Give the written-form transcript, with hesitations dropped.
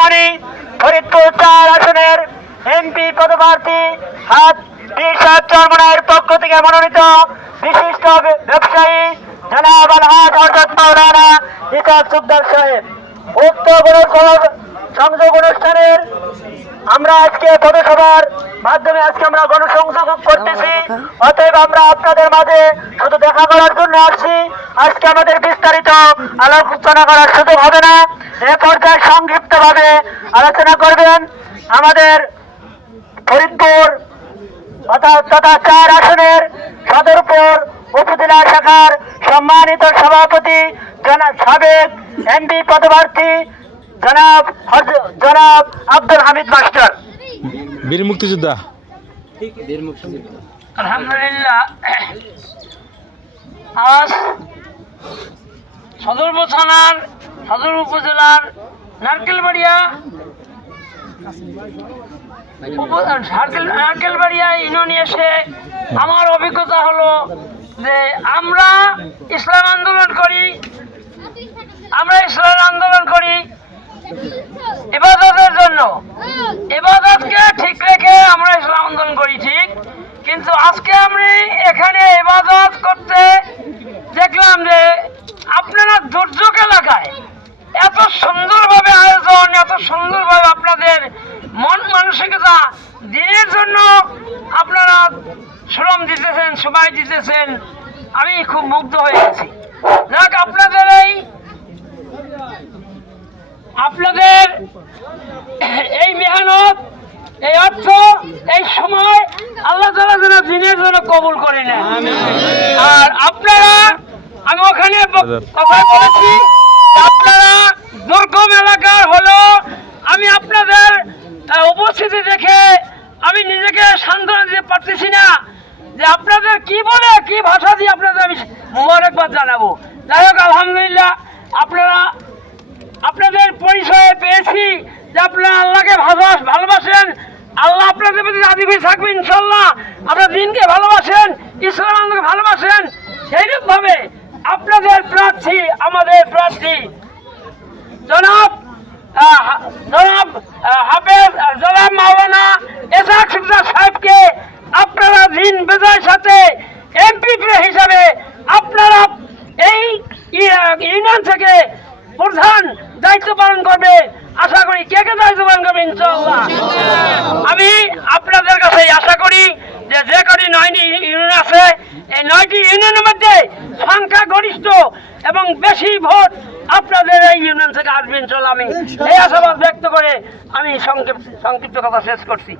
তেমনি ফরিদপুর 4 আসনের এমপি পদপ্রার্থী পীর সাহেব চরমনাইয়ের পক্ষ থেকে মনোনীত বিশিষ্ট ব্যবসায়ী জনাব আলহাজ হযরত মাওলানা ইসাক সুবদার সাহেব। উক্ত সংযোগ অনুষ্ঠানের আমরা আজকে পৌরসভার মাধ্যমে আমরা গণসংযোগ করতেছি। অতএব আমরা আপনাদের মাঝে শুধু দেখা করার জন্য আসছি। আজকে আমাদের বিস্তারিত আলোচনা করার সুযোগ হবে না। এ পর্যায়ে সংক্ষিপ্তভাবে আলোচনা করবেন আমাদের ফরিদপুর তথা 4 আসনের সদরপুর উপজেলা শাখার সম্মানিত সভাপতি সাবেক এমপি পদপ্রার্থী জনাব আব্দুল হামিদ মাস্টার। বীর মুক্তিযোদ্ধা। আলহামদুলিল্লাহ, আজ সদরপুর থানার সদর উপজেলার নারকেলবাড়িয়া ইউনিয়নে এসে আমার অভিজ্ঞতা হলো যে আমরা ইসলাম আন্দোলন করি ইবাদতের জন্য। ইবাদতকে ঠিক রেখে আমরা ইসলাম আন্দোলন করি, ঠিক। কিন্তু আজকে আমি এখানে ইবাদত করতে দেখলাম যে আপনারা দুর্যোগ এলাকায় এত সুন্দরভাবে আয়োজন, এত সুন্দরভাবে আপনাদের মন মানসিকতা, দিনের জন্য আপনারা শ্রম দিতেছেন, সময় দিতেছেন। আমি খুব মুগ্ধ হয়ে গেছি। যাক, আপনাদের এই মেহনত, এই অর্থ, এই সময় আল্লাহ তাআলা যেন দিনের জন্য কবুল করে নেন। আর আপনারা, আমি ওখানে কথা বলেছি, আপনারা দুর্গম এলাকার হলেও আমি আপনাদের উপস্থিতি দেখে আমি নিজেকে সান্ত্বনা দিতে পারতেছি না যে আপনাদের কি বলে, কি ভাষা দিয়ে আপনাদের আমি মোবারকবাদ জানাবো। যাই হোক, আলহামদুলিল্লাহ, আপনাদের পরিচয়ে পেয়েছি যে আপনারা আল্লাহকে ভালোবাসেন। আল্লাহ আপনাদের প্রতি রাজি হয়ে থাকবে ইনশাল্লাহ। আপনারা দিনকে ভালোবাসেন, ইসলাম আন্দোলনকে ভালোবাসেন। সেইরূপভাবে আপনাদের প্রার্থী, আমাদের প্রার্থী জনাব মাওলানা ইসাক সুবদার সাহেবকে আপনারা দিন বেজার সাথে এমপি হিসাবে আপনারা এই ইউনিয়ন থেকে প্রধান দায়িত্ব পালন করবে। আশা করি কে দায়িত্ব পালন করবে ইনশাআল্লাহ। আমি আপনাদের কাছে আশা করি যে কটি 9টি ইউনিয়ন আছে, এই 9টি ইউনিয়নের মধ্যে সংখ্যা গরিষ্ঠ এবং বেশি ভোট আপনাদের এই ইউনিয়ন থেকে আসবে ইনশাআল্লাহ। আমি এই আশাবাদ ব্যক্ত করে আমি সংক্ষিপ্ত কথা শেষ করছি।